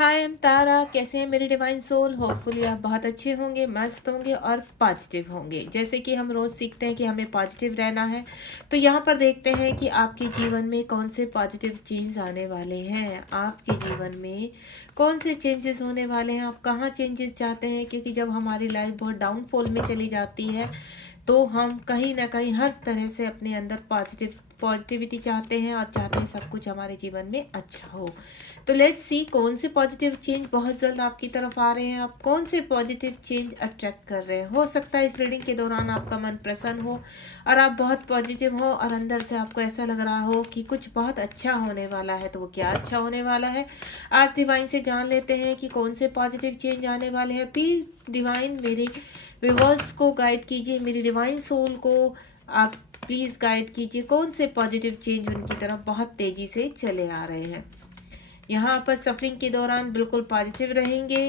हाय M तारा, कैसे हैं मेरे डिवाइन सोल। होपफुली आप बहुत अच्छे होंगे, मस्त होंगे और पॉजिटिव होंगे। जैसे कि हम रोज़ सीखते हैं कि हमें पॉजिटिव रहना है, तो यहाँ पर देखते हैं कि आपके जीवन में कौन से पॉजिटिव चेंज आने वाले हैं। आपके जीवन में कौन से चेंजेस होने वाले हैं, आप कहाँ चेंजेस चाहते हैं। क्योंकि जब हमारी लाइफ बहुत डाउनफॉल में चली जाती है तो हम कहीं ना कहीं हर तरह से अपने अंदर पॉजिटिविटी चाहते हैं और चाहते हैं सब कुछ हमारे जीवन में अच्छा हो। तो लेट्स सी कौन से पॉजिटिव चेंज बहुत जल्द आपकी तरफ आ रहे हैं, आप कौन से पॉजिटिव चेंज अट्रैक्ट कर रहे हैं। हो सकता है इस रीडिंग के दौरान आपका मन प्रसन्न हो और आप बहुत पॉजिटिव हो और अंदर से आपको ऐसा लग रहा हो कि कुछ बहुत अच्छा होने वाला है। तो वो क्या अच्छा होने वाला है, आज डिवाइन से जान लेते हैं कि कौन से पॉजिटिव चेंज आने वाले हैं। प्लीज डिवाइन मेरे व्यूअर्स को गाइड कीजिए, मेरी डिवाइन सोल को आप प्लीज़ गाइड कीजिए कौन से पॉजिटिव चेंज उनकी तरफ बहुत तेज़ी से चले आ रहे हैं। यहाँ पर सफरिंग के दौरान बिल्कुल पॉजिटिव रहेंगे,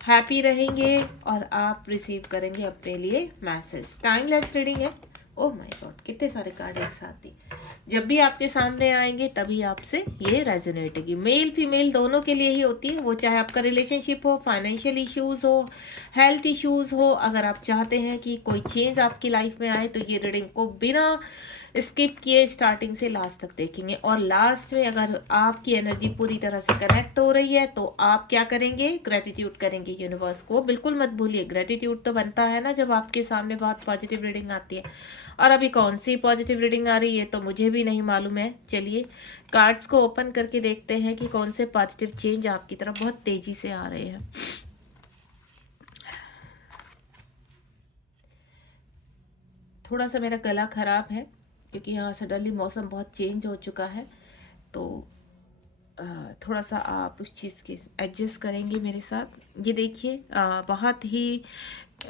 हैप्पी रहेंगे और आप रिसीव करेंगे अपने लिए मैसेज। टाइमलेस रीडिंग है। ओह माय गॉड, कितने सारे कार्ड एक साथ ही। जब भी आपके सामने आएंगे तभी आपसे ये रेजोनेट होगी। मेल फीमेल दोनों के लिए ही होती है, वो चाहे आपका रिलेशनशिप हो, फाइनेंशियल इश्यूज हो, हेल्थ इश्यूज हो। अगर आप चाहते हैं कि कोई चेंज आपकी लाइफ में आए तो ये रीडिंग को बिना स्किप किए स्टार्टिंग से लास्ट तक देखेंगे। और लास्ट में अगर आपकी एनर्जी पूरी तरह से कनेक्ट हो रही है तो आप क्या करेंगे, ग्रेटिट्यूड करेंगे यूनिवर्स को। बिल्कुल मत भूलिए, ग्रेटिट्यूड तो बनता है ना जब आपके सामने बहुत पॉजिटिव रीडिंग आती है। और अभी कौन सी पॉजिटिव रीडिंग आ रही है तो मुझे भी नहीं मालूम है। चलिए कार्ड्स को ओपन करके देखते हैं कि कौन से पॉजिटिव चेंज आपकी तरफ बहुत तेजी से आ रहे हैं। थोड़ा सा मेरा गला खराब है क्योंकि यहाँ सडनली मौसम बहुत चेंज हो चुका है, तो थोड़ा सा आप उस चीज़ के एडजस्ट करेंगे मेरे साथ। ये देखिए बहुत ही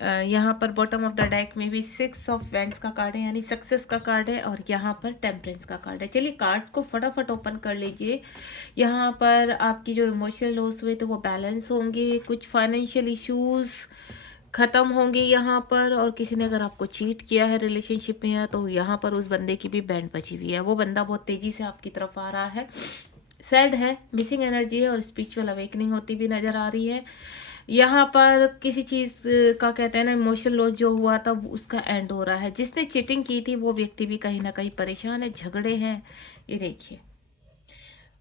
यहाँ पर बॉटम ऑफ द डेक में भी 6 ऑफ वैंड्स का कार्ड है, यानी सक्सेस का कार्ड है, और यहाँ पर टेम्परेंस का कार्ड है। चलिए कार्ड्स को फटाफट ओपन कर लीजिए। यहाँ पर आपकी जो इमोशनल लॉस हुए तो वो बैलेंस होंगे, कुछ फाइनेंशियल इश्यूज खत्म होंगे यहाँ पर। और किसी ने अगर आपको चीट किया है रिलेशनशिप में है तो यहाँ पर उस बंदे की भी बैंड बची हुई है। वो बंदा बहुत तेजी से आपकी तरफ आ रहा है, सैड है, मिसिंग एनर्जी है और स्पिरिचुअल अवेकनिंग होती भी नजर आ रही है। यहाँ पर किसी चीज का कहते हैं ना, इमोशनल लॉस जो हुआ था वो उसका एंड हो रहा है। जिसने चीटिंग की थी वो व्यक्ति भी कहीं ना कहीं परेशान है, झगड़े हैं। ये देखिए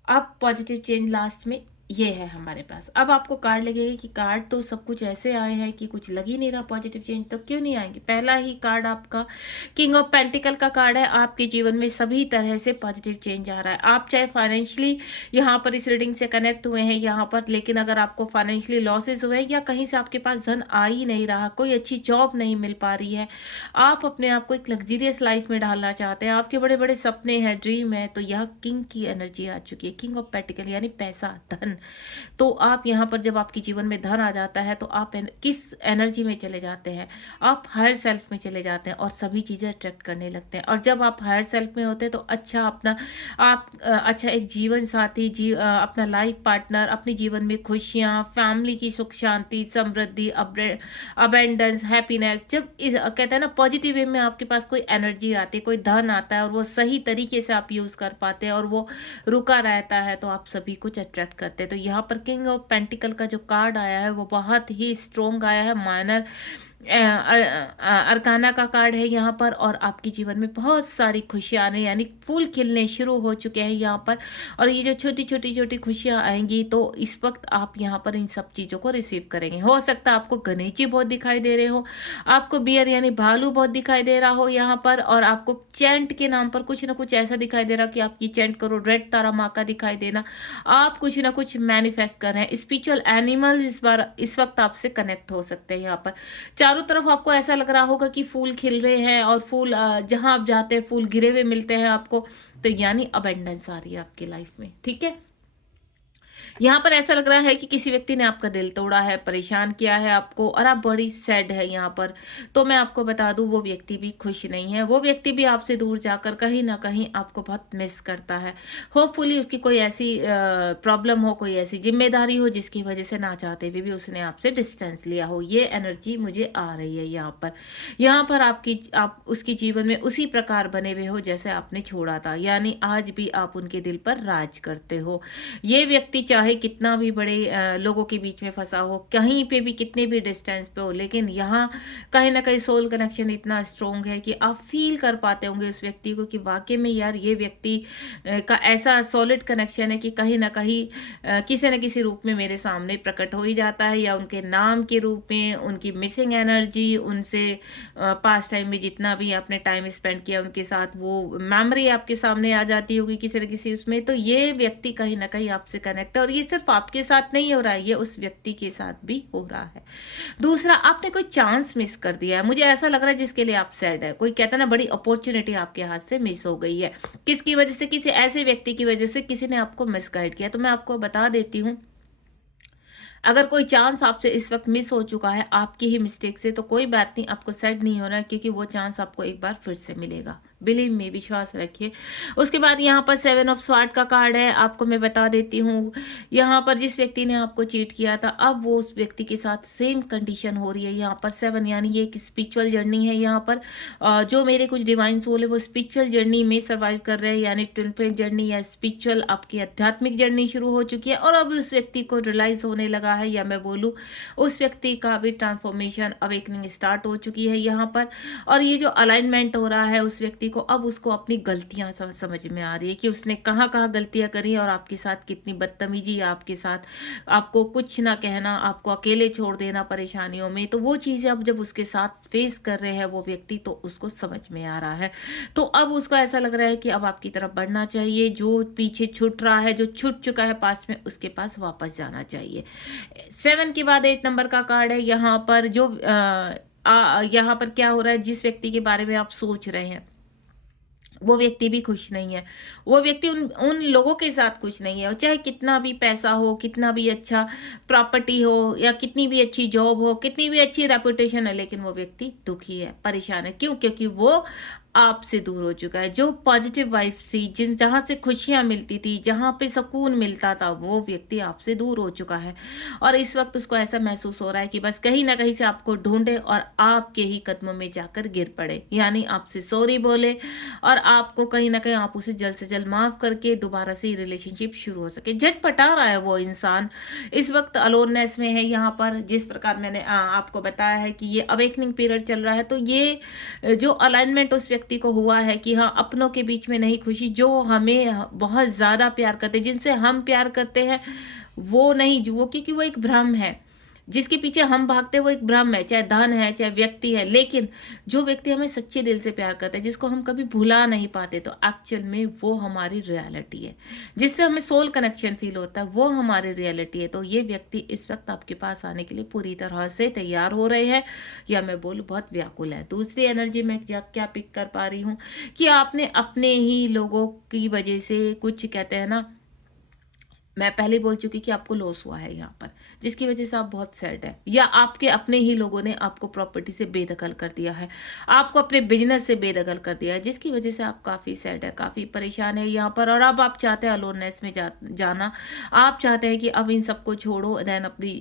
अब पॉजिटिव चेंज लास्ट में ये है हमारे पास। अब आपको कार्ड लगेगा कि कार्ड तो सब कुछ ऐसे आए हैं कि कुछ लग ही नहीं रहा पॉजिटिव चेंज, तो क्यों नहीं आएंगे। पहला ही कार्ड आपका किंग ऑफ पेंटिकल का कार्ड है। आपके जीवन में सभी तरह से पॉजिटिव चेंज आ रहा है। आप चाहे फाइनेंशियली यहाँ पर इस रीडिंग से कनेक्ट हुए हैं यहाँ पर, लेकिन अगर आपको फाइनेंशियली लॉसेज हुए या कहीं से आपके पास धन आ ही नहीं रहा, कोई अच्छी जॉब नहीं मिल पा रही है, आप अपने आप को एक लग्जरियस लाइफ में डालना चाहते हैं, आपके बड़े बड़े सपने हैं, ड्रीम है, तो यह किंग की एनर्जी आ चुकी है। किंग ऑफ पेंटिकल यानी पैसा, धन। तो आप यहाँ पर जब आपके जीवन में धन आ जाता है तो आप किस एनर्जी में चले जाते हैं, आप हायर सेल्फ में चले जाते हैं और सभी चीज़ें अट्रैक्ट करने लगते हैं। और जब आप हायर सेल्फ में होते हैं तो अच्छा अपना आप अच्छा एक जीवन साथी अपना लाइफ पार्टनर, अपने जीवन में खुशियाँ, फैमिली की सुख शांति, समृद्धि, अबेंडेंस, हैप्पीनेस, जब कहते हैं ना पॉजिटिव वे में आपके पास कोई एनर्जी आती है, कोई धन आता है और वो सही तरीके से आप यूज़ कर पाते हैं और वो रुका रहता है तो आप सभी कुछ अट्रैक्ट करते हैं। तो यहाँ पर किंग ऑफ पेंटिकल का जो कार्ड आया है वो बहुत ही स्ट्रोंग आया है, माइनर अरकाना का कार्ड है यहाँ पर। और आपके जीवन में बहुत सारी खुशियाँ आने यानी फूल खिलने शुरू हो चुके हैं यहाँ पर। और ये जो छोटी छोटी छोटी खुशियाँ आएंगी तो इस वक्त आप यहाँ पर इन सब चीज़ों को रिसीव करेंगे। हो सकता है आपको गणेश जी बहुत दिखाई दे रहे हो, आपको बियर यानी भालू बहुत दिखाई दे रहा हो यहाँ पर, और आपको चैंट के नाम पर कुछ ना कुछ ऐसा दिखाई दे रहा कि आप ये चैंट करो, रेड तारा माँ का दिखाई देना, आप कुछ ना कुछ मैनिफेस्ट कर रहे हैं। स्पिरिचुअल एनिमल इस वक्त आपसे कनेक्ट हो सकते हैं यहाँ पर। चारों तरफ आपको ऐसा लग रहा होगा कि फूल खिल रहे हैं और फूल जहां आप जाते हैं फूल गिरे हुए मिलते हैं आपको, तो यानी अबेंडेंस आ रही है आपकी लाइफ में। ठीक है, यहाँ पर ऐसा लग रहा है कि किसी व्यक्ति ने आपका दिल तोड़ा है, परेशान किया है आपको और आप बड़ी सैड है यहाँ पर। तो मैं आपको बता दूं वो व्यक्ति भी खुश नहीं है, वो व्यक्ति भी आपसे दूर जाकर कहीं ना कहीं आपको बहुत मिस करता है। होपफुली उसकी कोई ऐसी प्रॉब्लम हो, कोई ऐसी जिम्मेदारी हो जिसकी वजह से ना चाहते हुए भी उसने आपसे डिस्टेंस लिया हो। ये एनर्जी मुझे आ रही है यहाँ पर। यहाँ पर आप उसके जीवन में उसी प्रकार बने हुए हो जैसे आपने छोड़ा था, यानी आज भी आप उनके दिल पर राज करते हो। ये व्यक्ति चाहे चाहे कितना भी बड़े लोगों के बीच में फंसा हो, कहीं पे भी कितने भी डिस्टेंस पे हो, लेकिन यहाँ कहीं ना कहीं सोल कनेक्शन इतना स्ट्रोंग है कि आप फील कर पाते होंगे उस व्यक्ति को कि वाकई में यार ये व्यक्ति का ऐसा सॉलिड कनेक्शन है कि कहीं ना कहीं किसी न किसी रूप में मेरे सामने प्रकट हो ही जाता है, या उनके नाम के रूप में, उनकी मिसिंग एनर्जी, उनसे पास्ट टाइम में जितना भी आपने टाइम स्पेंड किया उनके साथ, वो मेमोरी आपके सामने आ जाती होगी किसी न किसी उसमें। तो ये व्यक्ति कहीं ना कहीं आपसे कनेक्ट है, और ये सिर्फ आपके साथ नहीं हो रहा है, ये उस व्यक्ति के साथ भी हो रहा है। दूसरा, आपने कोई चांस मिस कर दिया है, मुझे ऐसा लग रहा है जिसके लिए आप सैड है। कोई कहता है ना, बड़ी अपॉर्चुनिटी आपके हाथ से मिस हो गई है। किसकी वजह से? किसी ऐसे व्यक्ति की वजह से, किसी ने आपको मिसगाइड किया। तो मैं आपको बता देती हूँ, अगर कोई चांस आपसे इस वक्त मिस हो चुका है आपकी ही मिस्टेक से, तो कोई बात नहीं, आपको सैड नहीं होना है, क्योंकि वो चांस आपको एक बार फिर से मिलेगा। बिलीव में, विश्वास रखिए। उसके बाद यहाँ पर 7 ऑफ स्वॉर्ड का कार्ड है। आपको मैं बता देती हूँ, यहाँ पर जिस व्यक्ति ने आपको चीट किया था, अब वो उस व्यक्ति के साथ सेम कंडीशन हो रही है। यहाँ पर 7 यानी ये एक स्पिरिचुअल जर्नी है। यहाँ पर जो मेरे कुछ डिवाइन सोल है वो स्पिरिचुअल जर्नी में सर्वाइव कर रहे हैं, यानी ट्विन फ्लेम जर्नी या स्पिरिचुअल आपकी आध्यात्मिक जर्नी शुरू हो चुकी है, और अब उस व्यक्ति को रियलाइज होने लगा है, या मैं बोलूँ उस व्यक्ति का भी ट्रांसफॉर्मेशन, अवेकनिंग स्टार्ट हो चुकी है यहाँ पर। और ये जो अलाइनमेंट हो रहा है उस व्यक्ति को, अब उसको अपनी गलतियां समझ में आ रही है कि उसने कहाँ कहाँ गलतियां करी, और आपके साथ कितनी बदतमीजी, आपके साथ आपको कुछ ना कहना, आपको अकेले छोड़ देना परेशानियों में। तो वो चीज़ें अब जब उसके साथ फेस कर रहे हैं वो व्यक्ति, तो उसको समझ में आ रहा है। तो अब उसको ऐसा लग रहा है कि अब आपकी तरफ बढ़ना चाहिए, जो पीछे छूट रहा है, जो छूट चुका है पास्ट में, उसके पास वापस जाना चाहिए। 7 के बाद 8 नंबर का कार्ड है। यहाँ पर जो यहाँ पर क्या हो रहा है, जिस व्यक्ति के बारे में आप सोच रहे हैं वो व्यक्ति भी खुश नहीं है। वो व्यक्ति उन उन लोगों के साथ खुश नहीं है, और चाहे कितना भी पैसा हो, कितना भी अच्छा प्रॉपर्टी हो, या कितनी भी अच्छी जॉब हो, कितनी भी अच्छी रेपुटेशन है, लेकिन वो व्यक्ति दुखी है, परेशान है। क्यों? क्योंकि वो आपसे दूर हो चुका है। जो पॉजिटिव वाइब थी, जिन जहाँ से खुशियाँ मिलती थी, जहाँ पे सुकून मिलता था, वो व्यक्ति आपसे दूर हो चुका है। और इस वक्त उसको ऐसा महसूस हो रहा है कि बस कहीं ना कहीं से आपको ढूंढे और आपके ही कदमों में जाकर गिर पड़े, यानी आपसे सॉरी बोले, और आपको कहीं ना कहीं आप उसे जल्द से जल्द माफ करके दोबारा से रिलेशनशिप शुरू हो सके। झटपटा रहा है वो इंसान, इस वक्त अलोननेस में है। यहाँ पर जिस प्रकार मैंने आपको बताया है कि ये अवेकनिंग पीरियड चल रहा है, तो ये जो अलाइनमेंट उस व्यक्ति को हुआ है कि हाँ, अपनों के बीच में नहीं खुशी, जो हमें बहुत ज्यादा प्यार करते, जिनसे हम प्यार करते हैं, वो नहीं, वो क्योंकि वो एक भ्रम है, जिसके पीछे हम भागते हैं वो एक भ्रम है, चाहे धन है, चाहे व्यक्ति है। लेकिन जो व्यक्ति हमें सच्चे दिल से प्यार करता है, जिसको हम कभी भुला नहीं पाते, तो एक्चुअल में वो हमारी रियलिटी है, जिससे हमें सोल कनेक्शन फील होता है, वो हमारी रियलिटी है। तो ये व्यक्ति इस वक्त आपके पास आने के लिए पूरी तरह से तैयार हो रहे हैं, या मैं बोलूँ बहुत व्याकुल है। दूसरी एनर्जी में क्या पिक कर पा रही हूँ कि आपने अपने ही लोगों की वजह से कुछ, कहते हैं ना, मैं पहले बोल चुकी कि आपको लॉस हुआ है यहाँ पर, जिसकी वजह से आप बहुत सैड है, या आपके अपने ही लोगों ने आपको प्रॉपर्टी से बेदखल कर दिया है, आपको अपने बिजनेस से बेदखल कर दिया है, जिसकी वजह से आप काफ़ी सैड है, काफ़ी परेशान है यहाँ पर। और अब आप चाहते हैं अलोननेस में जाना, आप चाहते हैं कि अब इन सबको छोड़ो, देन अपनी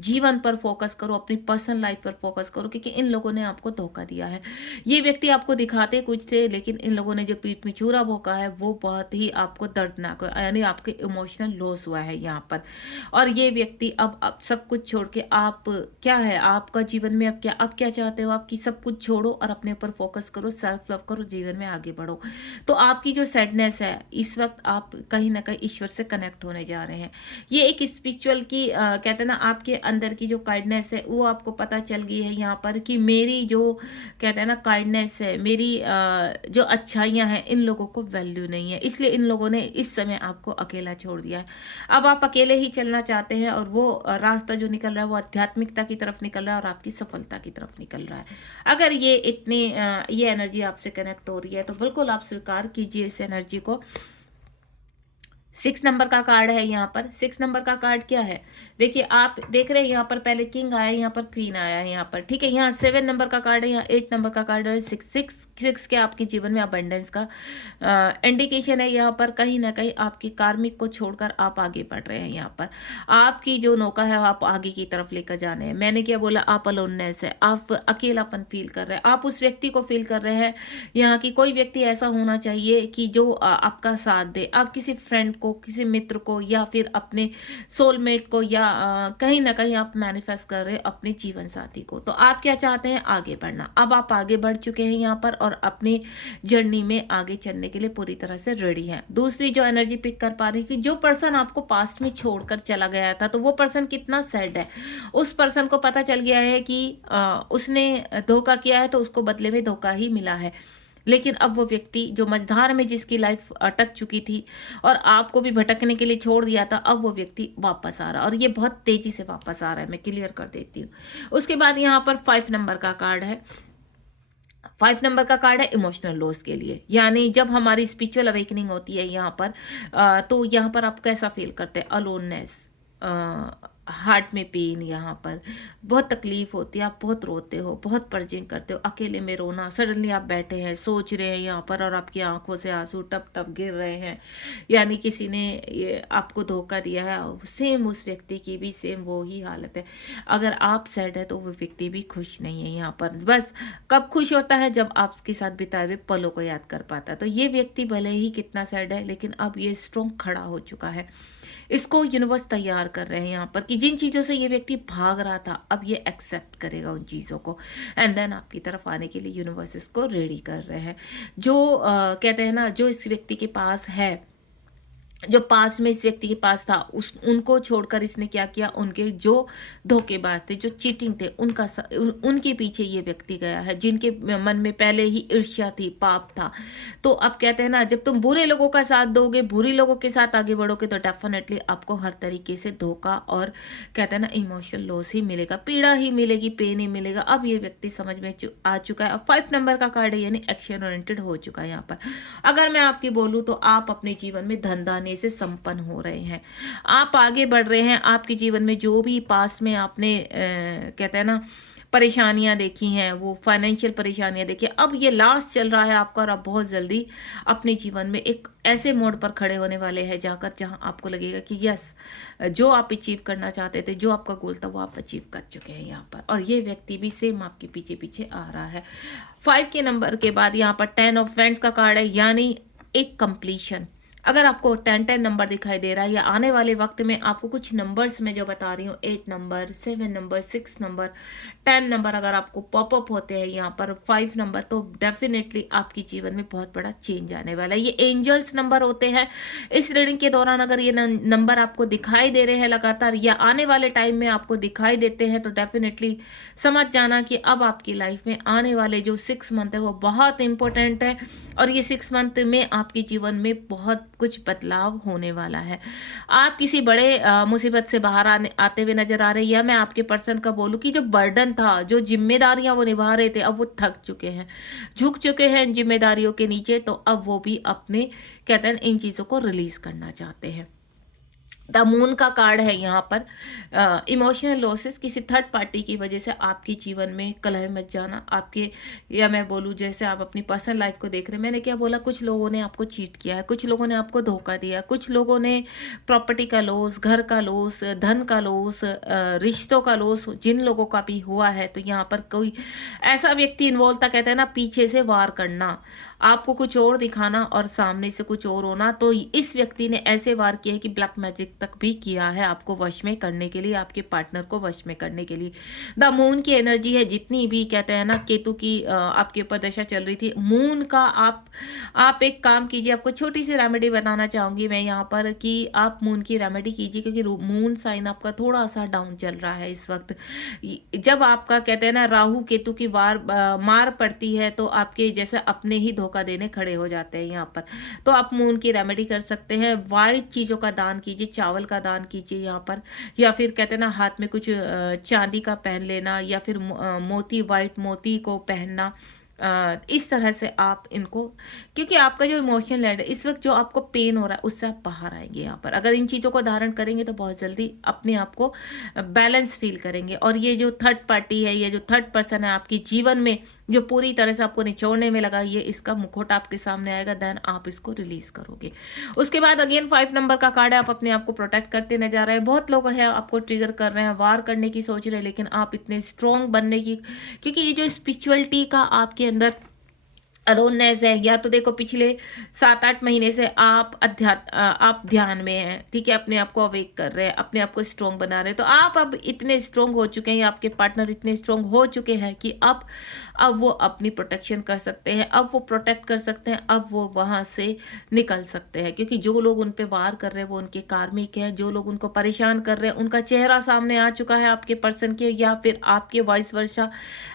जीवन पर फोकस करो, अपनी पर्सनल लाइफ पर फोकस करो, क्योंकि इन लोगों ने आपको धोखा दिया है। ये व्यक्ति आपको दिखाते कुछ थे, लेकिन इन लोगों ने जो पीठ में छुरा भोंका है वो बहुत ही आपको दर्दनाक, यानी आपके इमोशनल लॉस हुआ है यहाँ पर। और ये व्यक्ति अब सब कुछ छोड़ के, आप क्या है आपका जीवन में, अब क्या चाहते हो, आपकी सब कुछ छोड़ो और अपने ऊपर फोकस करो, सेल्फ लव करो, जीवन में आगे बढ़ो। तो आपकी जो सैडनेस है इस वक्त, आप कहीं ना कहीं ईश्वर से कनेक्ट होने जा रहे हैं। ये एक स्पिरिचुअल की कहते हैं ना, आपके अंदर की जो काइंडनेस है वो आपको पता चल गई है यहाँ पर, कि मेरी जो कहते हैं ना काइंडनेस है, मेरी जो अच्छाइयाँ हैं, इन लोगों को वैल्यू नहीं है, इसलिए इन लोगों ने इस समय आपको अकेला छोड़ दिया है। अब आप अकेले ही चलना चाहते हैं, और वो रास्ता जो निकल रहा है वो आध्यात्मिकता की तरफ निकल रहा है, और आपकी सफलता की तरफ निकल रहा है। अगर ये एनर्जी आपसे कनेक्ट हो रही है, तो बिल्कुल आप स्वीकार कीजिए इस एनर्जी को। 6 नंबर का कार्ड है यहाँ पर। 6 नंबर का कार्ड क्या है, देखिए आप देख रहे हैं यहाँ पर पहले किंग आया, यहाँ पर क्वीन आया है यहाँ पर, ठीक है। यहाँ 7 नंबर का कार्ड है, यहाँ 8 नंबर का कार्ड है, 6 के आपके जीवन में अबंडेंस का इंडिकेशन है। यहाँ पर कहीं ना कहीं आपकी कार्मिक को छोड़कर आप आगे बढ़ रहे हैं। यहाँ पर आपकी जो नौका है आप आगे की तरफ लेकर जाने हैं। मैंने क्या बोला, आप अलोननेस है, आप अकेलापन फील कर रहे हैं, आप उस व्यक्ति को फील कर रहे हैं। यहाँ की कोई व्यक्ति ऐसा होना चाहिए कि जो आपका साथ दे। आप किसी फ्रेंड को को, किसी मित्र को, या फिर अपने सोलमेट को, या कहीं ना कहीं आप मैनिफेस्ट कर रहे हैं अपने जीवन साथी को। तो आप क्या चाहते हैं? आगे बढ़ना। अब आप आगे बढ़ चुके हैं यहाँ पर और अपनी जर्नी में आगे चलने के लिए पूरी तरह से रेडी हैं। दूसरी जो एनर्जी पिक कर पा रही है कि जो पर्सन आपको पास्ट में छोड़कर चला गया था, तो वो पर्सन कितना सैड है। उस पर्सन को पता चल गया है कि उसने धोखा किया है, तो उसको बदले में धोखा ही मिला है। लेकिन अब वो व्यक्ति जो मझधार में जिसकी लाइफ अटक चुकी थी और आपको भी भटकने के लिए छोड़ दिया था, अब वो व्यक्ति वापस आ रहा है, और ये बहुत तेजी से वापस आ रहा है। मैं क्लियर कर देती हूँ। उसके बाद यहाँ पर 5 नंबर का कार्ड है। 5 नंबर का कार्ड है इमोशनल लॉस के लिए, यानी जब हमारी स्पिरिचुअल अवेकनिंग होती है यहाँ पर, तो यहाँ पर आप कैसा फील करते हैं? अलोननेस, हार्ट में पेन, यहाँ पर बहुत तकलीफ होती है, आप बहुत रोते हो, बहुत पर्जिंग करते हो, अकेले में रोना। सडनली आप बैठे हैं, सोच रहे हैं यहाँ पर, और आपकी आंखों से आंसू टप टप गिर रहे हैं, यानी किसी ने ये आपको धोखा दिया है। सेम उस व्यक्ति की भी सेम वो ही हालत है। अगर आप सैड है तो वो व्यक्ति भी खुश नहीं है यहाँ पर। बस कब खुश होता है? जब आपके साथ बिताए हुए पलों को याद कर पाता है। तो ये व्यक्ति भले ही कितना सैड है, लेकिन अब ये स्ट्रॉन्ग खड़ा हो चुका है। इसको यूनिवर्स तैयार कर रहे हैं यहाँ पर कि जिन चीज़ों से ये व्यक्ति भाग रहा था, अब ये एक्सेप्ट करेगा उन चीज़ों को, एंड देन आपकी तरफ आने के लिए यूनिवर्स इसको रेडी कर रहे हैं। जो कहते हैं ना, जो इस व्यक्ति के पास है, जो पास में इस व्यक्ति के पास था, उनको छोड़कर इसने क्या किया? उनके जो धोखेबाज थे, जो चीटिंग थे, उनके पीछे ये व्यक्ति गया है, जिनके मन में पहले ही ईर्ष्या थी, पाप था। तो अब कहते हैं ना, जब तुम बुरे लोगों का साथ दोगे, बुरी लोगों के साथ आगे बढ़ोगे, तो डेफिनेटली आपको हर तरीके से धोखा और कहते हैं ना इमोशनल लॉस ही मिलेगा, पीड़ा ही मिलेगी, पेन ही मिलेगा। अब ये व्यक्ति समझ में आ चुका है। अब 5 नंबर का कार्ड है, यानी एक्शन ओरिएंटेड हो चुका है यहाँ पर। अगर मैं आपकी बोलूँ तो आप अपने जीवन में धन से संपन्न हो रहे हैं, आप आगे बढ़ रहे हैं। आपके जीवन में जो भी पास में आपने कहते हैं ना परेशानियां देखी हैं, वो फाइनेंशियल परेशानियां देखी, अब ये लास्ट चल रहा है आपका, और आप बहुत जल्दी अपने जीवन में एक ऐसे मोड़ पर खड़े होने वाले हैं जाकर, जहां आपको लगेगा कि यस, जो आप अचीव करना चाहते थे, जो आपका गोल था, वो आप अचीव कर चुके हैं यहाँ पर। और ये व्यक्ति भी सेम आपके पीछे पीछे आ रहा है। 5 के नंबर के बाद यहाँ पर 10 ऑफ वैंड्स का कार्ड है, यानी एक कंप्लीशन। अगर आपको 10 नंबर दिखाई दे रहा है, या आने वाले वक्त में आपको कुछ नंबर्स में जो बता रही हूँ, 8 नंबर, 7 नंबर, 6 नंबर, 10 नंबर अगर आपको पॉपअप होते हैं यहाँ पर, 5 नंबर, तो डेफिनेटली आपके जीवन में बहुत बड़ा चेंज आने वाला है। ये एंजल्स नंबर होते हैं। इस रीडिंग के दौरान अगर ये नंबर आपको दिखाई दे रहे हैं लगातार, या आने वाले टाइम में आपको दिखाई देते हैं, तो डेफिनेटली समझ जाना कि अब आपकी लाइफ में आने वाले जो 6 मंथ है वो बहुत इंपॉर्टेंट है, और ये 6 मंथ में आपके जीवन में बहुत कुछ बदलाव होने वाला है। आप किसी बड़े मुसीबत से बाहर आते हुए नजर आ रहे हैं, या मैं आपके पर्सन का बोलूं कि जो बर्डन था, जो जिम्मेदारियां वो निभा रहे थे, अब वो थक चुके हैं, झुक चुके हैं इन जिम्मेदारियों के नीचे। तो अब वो भी अपने कहते हैं इन चीजों को रिलीज करना चाहते हैं। द मून का कार्ड है यहाँ पर। इमोशनल लॉसेस, किसी थर्ड पार्टी की वजह से आपके जीवन में कलह मच जाना, आपके, या मैं बोलूँ जैसे आप अपनी पर्सनल लाइफ को देख रहे हैं, मैंने क्या बोला, कुछ लोगों ने आपको चीट किया है, कुछ लोगों ने आपको धोखा दिया, कुछ लोगों ने प्रॉपर्टी का लॉस, घर का लॉस, धन का लॉस, रिश्तों का लॉस, जिन लोगों का भी हुआ है, तो यहाँ पर कोई ऐसा व्यक्ति इन्वॉल्व था, कहते हैं ना पीछे से वार करना, आपको कुछ और दिखाना और सामने से कुछ और होना। तो इस व्यक्ति ने ऐसे वार किया है कि ब्लैक मैजिक तक भी किया है आपको वश में करने के लिए, आपके पार्टनर को वश में करने के लिए। द मून की एनर्जी है, जितनी भी कहते हैं ना केतु की आपके ऊपर दशा चल रही थी, मून का आप एक काम कीजिए। आपको छोटी सी रेमेडी बताना चाहूंगी मैं यहाँ पर कि आप मून की रेमेडी कीजिए, क्योंकि मून साइन आपका थोड़ा सा डाउन चल रहा है इस वक्त। जब आपका कहते हैं ना राहु केतु की मार पड़ती है, तो आपके जैसे अपने ही धोखा देने खड़े हो जाते हैं यहाँ पर। तो आप मून की रेमेडी कर सकते हैं, वाइट चीज़ों का दान कीजिए, चावल का दान कीजिए यहाँ पर, या फिर कहते हैं ना हाथ में कुछ चांदी का पहन लेना, या फिर मोती, वाइट मोती को पहनना। इस तरह से आप इनको, क्योंकि आपका जो इमोशनल लैंड है इस वक्त, जो आपको पेन हो रहा है, उससे आप बाहर आएंगे यहाँ पर। अगर इन चीज़ों को धारण करेंगे तो बहुत जल्दी अपने आप को बैलेंस फील करेंगे। और ये जो थर्ड पार्टी है, ये जो थर्ड पर्सन है आपके जीवन में, जो पूरी तरह से आपको निचोड़ने में लगा, ये इसका मुखौटा आपके सामने आएगा, देन आप इसको रिलीज करोगे। उसके बाद अगेन 5 नंबर का कार्ड है, आप अपने आप को प्रोटेक्ट करते नजर आ रहे हैं। बहुत लोग हैं आपको ट्रिगर कर रहे हैं, वार करने की सोच रहे हैं, लेकिन आप इतने स्ट्रॉन्ग बनने की, क्योंकि ये जो स्पिरिचुअलिटी का आपके अंदर अलोननेस है, या तो देखो पिछले 7-8 महीने से आप ध्यान में हैं, ठीक है? अपने आप को अवेक कर रहे हैं, अपने आप को स्ट्रॉन्ग बना रहे हैं। तो आप अब इतने स्ट्रॉन्ग हो चुके हैं, या आपके पार्टनर इतने स्ट्रॉन्ग हो चुके हैं कि अब वो अपनी प्रोटेक्शन कर सकते हैं, अब वो प्रोटेक्ट कर सकते हैं, अब वो वहाँ से निकल सकते हैं। क्योंकि जो लोग उन पे वार कर रहे हैं, वो उनके कार्मिक हैं, जो लोग उनको परेशान कर रहे हैं, उनका चेहरा सामने आ चुका है आपके पर्सन के, या फिर आपके वाइस वर्सा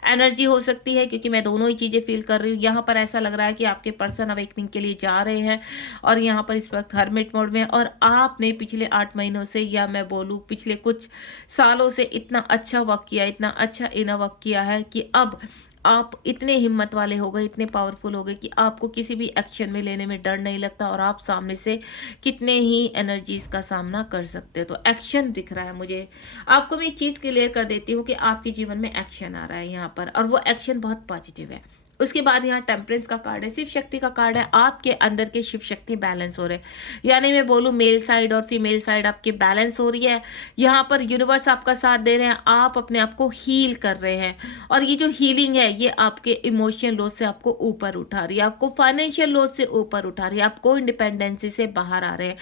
एनर्जी हो सकती है, क्योंकि मैं दोनों ही चीज़ें फ़ील कर रही हूँ। यहाँ पर ऐसा लग रहा है कि आपके पर्सन अवेकनिंग के लिए जा रहे हैं, और यहाँ पर इस वक़्त हर्मिट मोड में है, और आपने पिछले 8 महीनों से, या मैं बोलूँ पिछले कुछ सालों से इतना अच्छा वर्क किया, इतना अच्छा इनर वर्क किया है कि अब आप इतने हिम्मत वाले हो गए, इतने पावरफुल हो गए कि आपको किसी भी एक्शन में लेने में डर नहीं लगता, और आप सामने से कितने ही एनर्जीज़ का सामना कर सकते हो। तो एक्शन दिख रहा है मुझे। आपको मैं एक चीज़ क्लियर कर देती हूँ कि आपके जीवन में एक्शन आ रहा है यहाँ पर, और वो एक्शन बहुत पॉजिटिव है। उसके बाद यहाँ टेम्परेंस का कार्ड है, शिव शक्ति का कार्ड है। आपके अंदर के शिव शक्ति बैलेंस हो रहे हैं, यानी मैं बोलूँ मेल साइड और फीमेल साइड आपके बैलेंस हो रही है। यहाँ पर यूनिवर्स आपका साथ दे रहे हैं, आप अपने आप को हील कर रहे हैं, और ये जो हीलिंग है ये आपके इमोशनल लॉस से आपको ऊपर उठा रही है, आपको फाइनेंशियल लॉस से ऊपर उठा रही है, आपको इंडिपेंडेंसी से बाहर आ रहे हैं।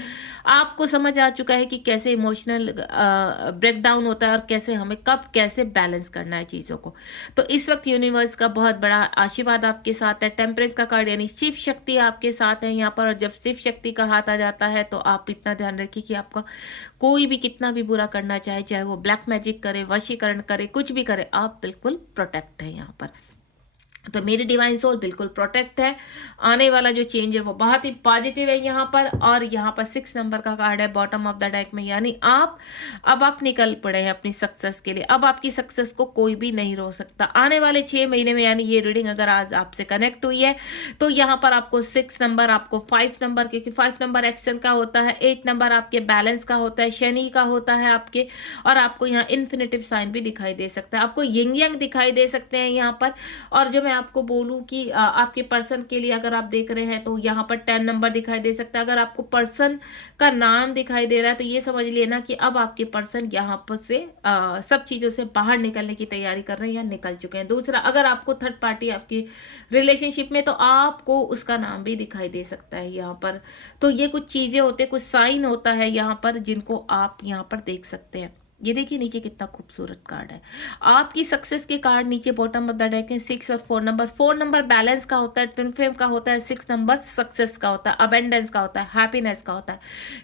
आपको समझ आ चुका है कि कैसे इमोशनल ब्रेकडाउन होता है, और कैसे हमें कब कैसे बैलेंस करना है चीज़ों को। तो इस वक्त यूनिवर्स का बहुत बड़ा आशीर्वाद आपके साथ है। टेम्परेंस का कार्ड यानी शिव शक्ति आपके साथ है यहाँ पर, और जब शिव शक्ति का हाथ आ जाता है तो आप इतना ध्यान रखिए कि आपका कोई भी कितना भी बुरा करना चाहे, चाहे वो ब्लैक मैजिक करे, वशीकरण करे, कुछ भी करे, आप बिल्कुल प्रोटेक्ट है यहाँ पर। तो मेरी डिवाइन सोल बिल्कुल प्रोटेक्ट है। आने वाला जो चेंज है वो बहुत ही पॉजिटिव है यहाँ पर। और यहाँ पर 6 नंबर का कार्ड है बॉटम ऑफ द डेक में, यानी अब आप निकल पड़े हैं अपनी सक्सेस के लिए। अब आपकी सक्सेस को कोई भी नहीं रोक सकता आने वाले 6 महीने में। यानी ये रीडिंग अगर आज आपसे कनेक्ट हुई है तो यहाँ पर आपको 6 नंबर, आपको 5 नंबर, क्योंकि 5 नंबर एक्शन का होता है, 8 नंबर आपके बैलेंस का होता है, शनि का होता है आपके, और आपको यहाँ इन्फिनिटिव साइन भी दिखाई दे सकता है, आपको यिंग यांग दिखाई दे सकते हैं यहाँ पर। और जो मैं आपको बोलूं कि आपके पर्सन के लिए अगर आप देख रहे हैं तो यहाँ पर 10 नंबर दिखाई दे सकता है। अगर आपको पर्सन का नाम दिखाई दे रहा है तो ये समझ लेना कि अब आपके पर्सन यहाँ पर से सब चीजों से बाहर निकलने की तैयारी कर रहे हैं या निकल चुके हैं। दूसरा, अगर आपको थर्ड पार्टी आपकी रिलेशनशिप में, तो आपको उसका नाम भी दिखाई दे सकता है यहाँ पर। तो ये कुछ चीजें होते, कुछ साइन होता है यहाँ पर, जिनको आप यहाँ पर देख सकते हैं। ये देखिए नीचे कितना खूबसूरत कार्ड है, आपकी सक्सेस के कार्ड नीचे बॉटम ऑफ द डेक है। 6 और 4 नंबर, 4 नंबर बैलेंस का होता है, ट्विन फ्लेम का होता है, 6 नंबर सक्सेस का होता है, अबेंडेंस का होता है, हैप्पीनेस का होता है,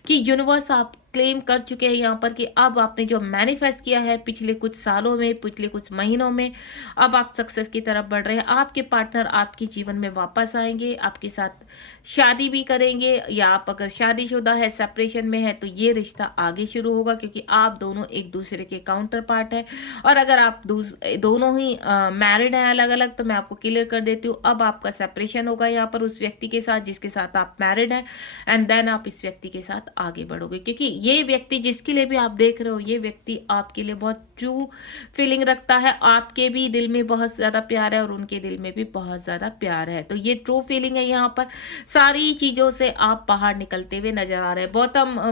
कि यूनिवर्स आप क्लेम कर चुके हैं यहाँ पर कि अब आपने जो मैनिफेस्ट किया है पिछले कुछ सालों में, पिछले कुछ महीनों में, अब आप सक्सेस की तरफ बढ़ रहे हैं। आपके पार्टनर आपके जीवन में वापस आएंगे, आपके साथ शादी भी करेंगे, या आप अगर शादीशुदा है, सेपरेशन में है, तो ये रिश्ता आगे शुरू होगा, क्योंकि आप दोनों एक दूसरे के काउंटर पार्ट है। और अगर आप दोनों ही मैरिड हैं अलग अलग, तो मैं आपको क्लियर कर देती हूँ, अब आपका सेपरेशन होगा यहाँ पर उस व्यक्ति के साथ जिसके साथ आप मैरिड हैं, एंड देन आप इस व्यक्ति के साथ आगे बढ़ोगे, क्योंकि ये व्यक्ति जिसके लिए भी आप देख रहे हो, ये व्यक्ति आपके लिए बहुत ट्रू फीलिंग रखता है, आपके भी दिल में बहुत ज़्यादा प्यार है और उनके दिल में भी बहुत ज़्यादा प्यार है। तो ये ट्रू फीलिंग है यहाँ पर, सारी चीज़ों से आप बाहर निकलते हुए नजर आ रहे हैं।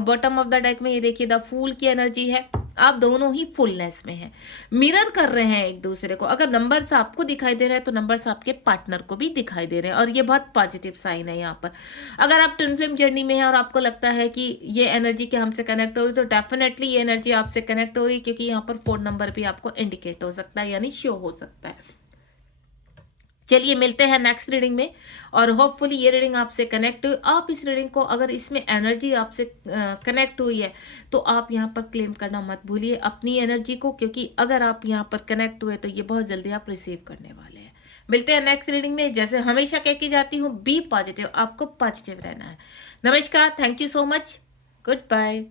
बॉटम ऑफ द डेक में ये देखिए द फूल की एनर्जी है, आप दोनों ही फुलनेस में हैं, मिरर कर रहे हैं एक दूसरे को। अगर नंबर्स आपको दिखाई दे रहे हैं तो नंबर्स आपके पार्टनर को भी दिखाई दे रहे हैं, और ये बहुत पॉजिटिव साइन है यहाँ पर। अगर आप ट्विन फ्लेम जर्नी में हैं और आपको लगता है कि ये एनर्जी के हमसे कनेक्ट हो रही है, तो डेफिनेटली ये एनर्जी आपसे कनेक्ट हो रही है, क्योंकि यहाँ पर 4 नंबर भी आपको इंडिकेट हो सकता है, यानी शो हो सकता है। चलिए मिलते हैं नेक्स्ट रीडिंग में, और होपफुली ये रीडिंग आपसे कनेक्ट हुई। आप इस रीडिंग को, अगर इसमें एनर्जी आपसे कनेक्ट हुई है तो आप यहाँ पर क्लेम करना मत भूलिए अपनी एनर्जी को, क्योंकि अगर आप यहाँ पर कनेक्ट हुए तो ये बहुत जल्दी आप रिसीव करने वाले हैं। मिलते हैं नेक्स्ट रीडिंग में। जैसे हमेशा कह के जाती हूँ, बी पॉजिटिव, आपको पॉजिटिव रहना है। नमस्कार, thank you so much, good bye.